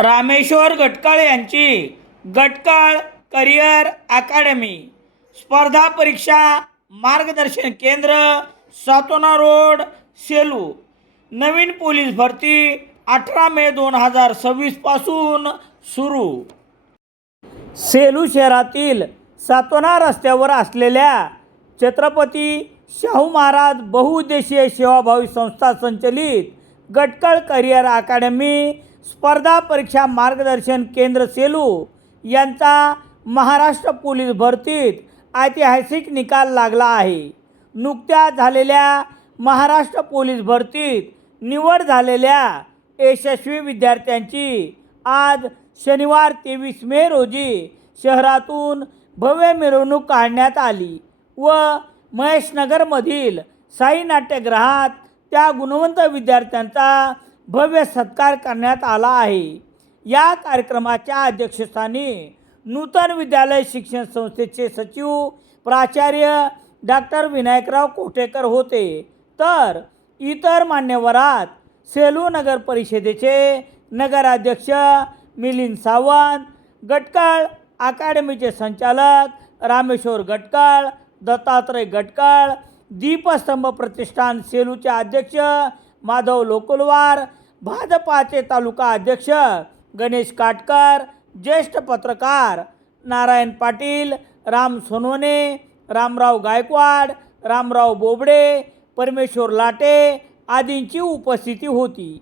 रामेश्वर गटकाळ यांची गटकाळ करिअर अकादमी स्पर्धा परीक्षा मार्गदर्शन केंद्र सातोना रोड सेलू। नवीन पोलीस भरती 18 मे 2026 पासून सुरू। सेलू शहरातील सातोना रस्त्यावर असलेल्या छत्रपती शाहू महाराज बहुउद्देशीय सेवाभावी संस्था संचलित गटकाळ करिअर अकादमी स्पर्धा परीक्षा मार्गदर्शन केंद्र सेलू यांचा महाराष्ट्र पोलीस भरतीत ऐतिहासिक निकाल लागला आहे। नुकत्याच झालेल्या महाराष्ट्र पोलीस भरतीत निवड झालेल्या यशस्वी विद्यार्थ्यांची आज शनिवार 23 मे रोजी शहरातून भव्य मिरवणूक काढण्यात आली व महेशनगरमधील साई नाट्यगृहात त्या गुणवंत विद्यार्थ्यांचा भव्य सत्कार करण्यात आला आहे। या कार्यक्रमाच्या अध्यक्षस्थानी नूतन विद्यालय शिक्षण संस्थेचे सचिव प्राचार्य डॉक्टर विनायकराव कोटेकर होते, तर इतर मान्यवरात सेलू नगर परिषदेचे नगराध्यक्ष मिलिंद सावंत, गटकाळ अकादमीचे संचालक रामेश्वर गटकाळ, दत्तात्रय गटकाळ, दीपस्तंभ प्रतिष्ठान सेलूचे अध्यक्ष माधव लोकुलवार, भाजपाचे तालुका अध्यक्ष गणेश काटकर, ज्येष्ठ पत्रकार नारायण पाटील, राम सोनवणे, रामराव गायकवाड, रामराव बोबडे, परमेश्वर लाटे आदींची उपस्थिती होती।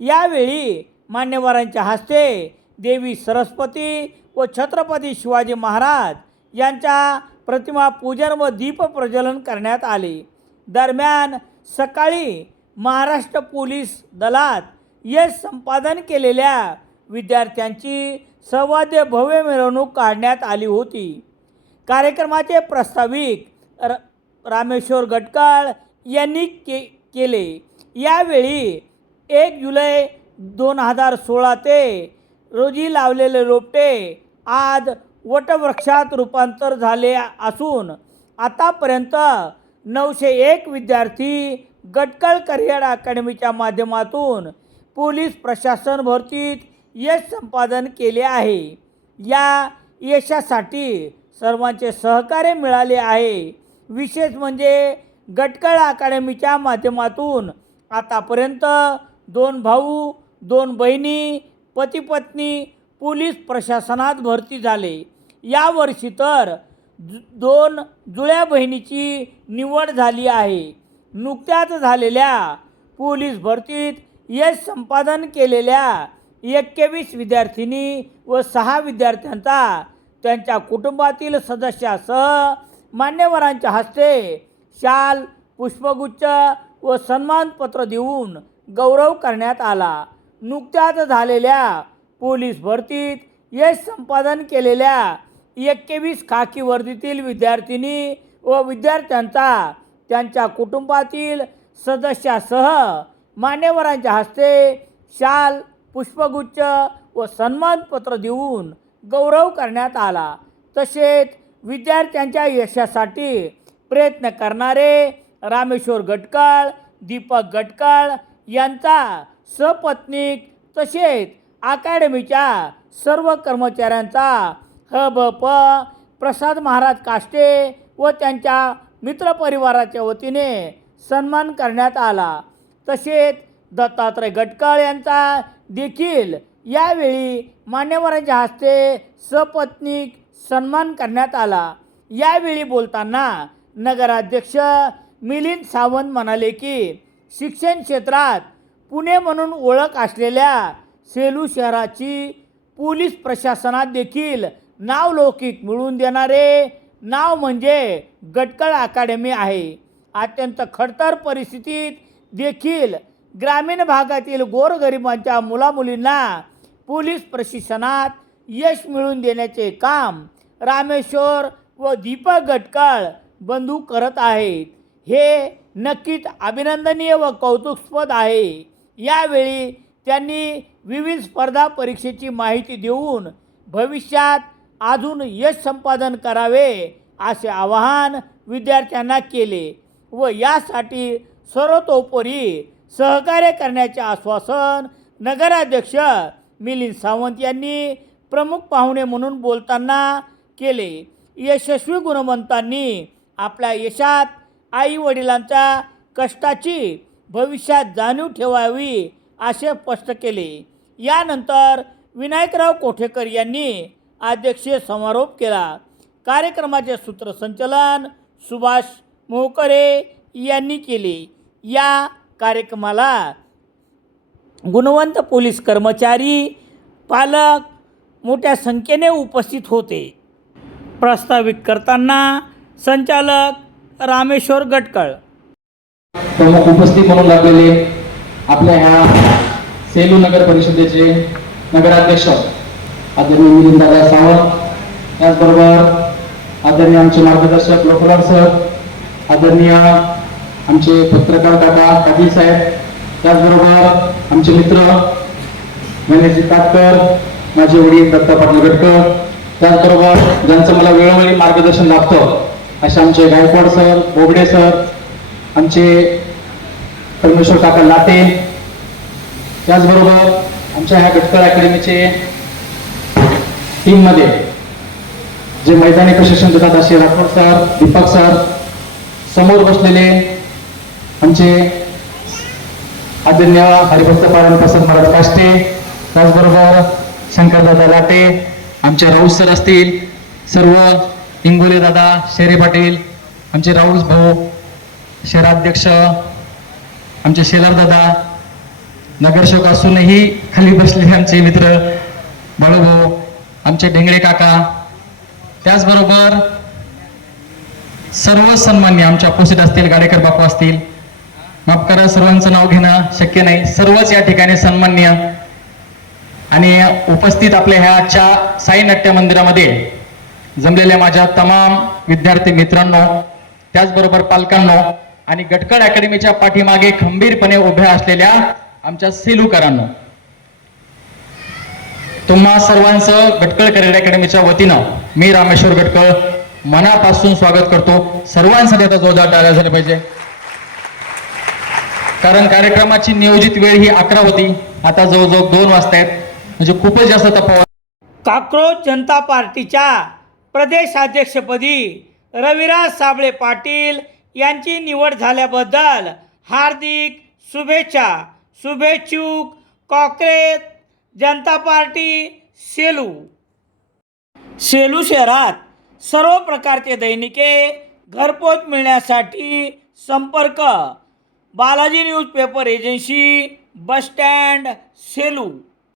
यावेळी मान्यवरांच्या हस्ते देवी सरस्वती व छत्रपती शिवाजी महाराज यांच्या प्रतिमा पूजन व दीप प्रज्वलन करण्यात आले। दरम्यान सकाळी महाराष्ट्र पोलीस दलात यश संपादन केलेल्या विद्यार्थ्यांची सवाद्य भव्य मिरवणूक काढण्यात आली होती। कार्यक्रमाचे प्रास्ताविक रामेश्वर गटकाळ यांनी केले। यावेळी 1 जुलै 2016 ते रोजी लावलेले रोपटे आज वटवृक्षात रूपांतर झाले असून आतापर्यंत 901 विद्यार्थी गटकाळ करिअर अकादमीच्या माध्यमातून पोलीस प्रशासन भरतीत यश संपादन केले आहे। या यशासाठी सर्वांचे सहकार्य मिळाले आहे। विशेष म्हणजे गटकाळ अकादमीच्या माध्यमातून आतापर्यंत 2 भाऊ 2 बहिणी पती पत्नी पोलीस प्रशासनात भरती झाले। यावर्षी तर 2 जुळ्या बहिणीची निवड झाली आहे। नुकत्याच झालेल्या पोलीस भरतीत यश संपादन केलेल्या 21 विद्यार्थिनी व 6 विद्यार्थ्यांचा त्यांच्या कुटुंबातील सदस्यासह मान्यवरांच्या हस्ते शाल, पुष्पगुच्छ व सन्मानपत्र देऊन गौरव करण्यात आला। नुकत्याच झालेल्या पोलीस भरतीत यश संपादन केलेल्या 21 खाकी वर्दीतील विद्यार्थिनी व विद्यार्थ्यांचा त्यांच्या कुटुंबातील सदस्यासह मान्यवरांच्या हस्ते शाल, पुष्पगुच्छ व सन्मानपत्र देऊन गौरव करण्यात आला। तसेच विद्यार्थ्यांच्या यशासाठी प्रयत्न करणारे रामेश्वर गटकाळ, दीपक गटकाळ यांचा सपत्नीक तसेच अकादमीच्या सर्व कर्मचाऱ्यांचा ह.ब.प. प्रसाद महाराज काष्टे व त्यांच्या मित्रपरिवाराच्या वतीने सन्मान करण्यात आला। तसेच दत्तात्रय गटकाळ यांचा देखील यावेळी मान्यवरांच्या हस्ते सपत्नीक सन्मान करण्यात आला। यावेळी बोलताना नगराध्यक्ष मिलिंद सावंत म्हणाले की शिक्षण क्षेत्रात पुणे म्हणून ओळख असलेल्या सेलू शहराची पोलीस प्रशासनात देखील नावलौकिक मिळवून देणारे नाव म्हणजे गटकाळ अकादमी आहे। अत्यंत खडतर परिस्थितीत देखील ग्रामीण भागातील गोरगरिबांच्या मुलामुलींना पोलीस प्रशिक्षणात यश मिळवून देण्याचे काम रामेश्वर व दीपक गटकाळ बंधू करत आहेत। हे नक्कीच अभिनंदनीय व कौतुकास्पद आहे। यावेळी त्यांनी विविध स्पर्धा परीक्षेची माहिती देऊन भविष्यात अजून यश संपादन करावे असे आवाहन विद्यार्थ्यांना केले व यासाठी सर्वतोपरी सहकार्य करण्याचे आश्वासन नगराध्यक्ष मिलिंद सावंत यांनी प्रमुख पाहुणे म्हणून बोलताना केले. यशस्वी गुणवंतांनी आपल्या यशात आई वडिलांच्या कष्टाची भविष्यात जाणीव ठेवावी असे स्पष्ट केले. यानंतर विनायकराव कोठेकर यांनी अध्यक्षीय समारोप केला. कार्यक्रमाचे सूत्रसंचालन सुभाष मोहकरे यांनी केले. या कार्यक्रमाला गुणवंत पोलीस कर्मचारी, पालक मोठ्या संख्येने उपस्थित होते. प्रस्तावित करताना संचालक रामेश्वर गटकळ. प्रमुख उपस्थित म्हणून लागलेले आपल्या ह्या सेलू नगर परिषदेचे नगराध्यक्ष आदरणीय मिलिंददादा सावंत, त्याचबरोबर आदरणीय आमचे मार्गदर्शक लोकलाल सर, आदरणीय आमचे पत्रकार काका पाटील साहेब, त्याचबरोबर आमचे मित्र गणेशजी ताटकर, माझे वडील दत्ता पाटील गटकर, त्याचबरोबर ज्यांचं मला वेळोवेळी मार्गदर्शन लाभतं असे आमचे गायकवाड सर, बोबडे सर, आमचे परमेश्वर काका लाटे, त्याचबरोबर आमच्या ह्या गटकळ अकॅडमीचे टीममध्ये जे मैदानी प्रशिक्षण देतात असे राठोड सर, दीपक सर, समोर बसलेले आमचे आदरणीय हरिभक्त पारायण प्रसाद महाराज काष्टे, त्याचबरोबर शंकरदादा लाटे, आमचे राऊत सर असतील, सर्व इंगोले दादा, शेरे पाटील, आमचे राऊत भाऊ, शहराध्यक्ष आमचे शेलार दादा, नगरसेवक असूनही खाली बसलेले आमचे मित्र बाळूभाऊ, आमचे ढेंगळे काका, त्याचबरोबर सर्व सन्मान्य आमच्या उपस्थित असतील, गाडेकर बापू असतील, माफ करा सर्वांचं नाव घेणं शक्य नाही, सर्वच या ठिकाणी सन्मान्य आणि उपस्थित आपल्या ह्याच्या साई नाट्य मंदिरामध्ये जमलेल्या माझ्या तमाम विद्यार्थी मित्रांनो, त्याचबरोबर पालकांनो आणि गटकळ अकॅडमीच्या पाठीमागे खंबीरपणे उभ्या असलेल्या आमच्या सेलूकरांनो, तुम्हा सर्वांचं गटकळ करिअर अकॅडमीच्या वतीनं मी रामेश्वर गटकळ मनापासून स्वागत करतो. सर्वांसाठी आता जोरदार टाळ्या झाल्या पाहिजे, कारण कार्यक्रमाची नियोजित वेळ ही 11 होती, आता जवळजवळ 2 वाजतायत, म्हणजे खूपच जास्त तफावत. काक्रोच जनता पार्टीच्या प्रदेशाध्यक्षपदी रविराज साबळे पाटील यांची निवड झाल्याबद्दल हार्दिक शुभेच्छा. शुभेच्छुक काँक्रेज जनता पार्टी सेलू. सेलू शहरात सर्व प्रकारचे दैनिके घरपोच मिळण्यासाठी संपर्क Balaji newspaper agency, bus stand, Selu.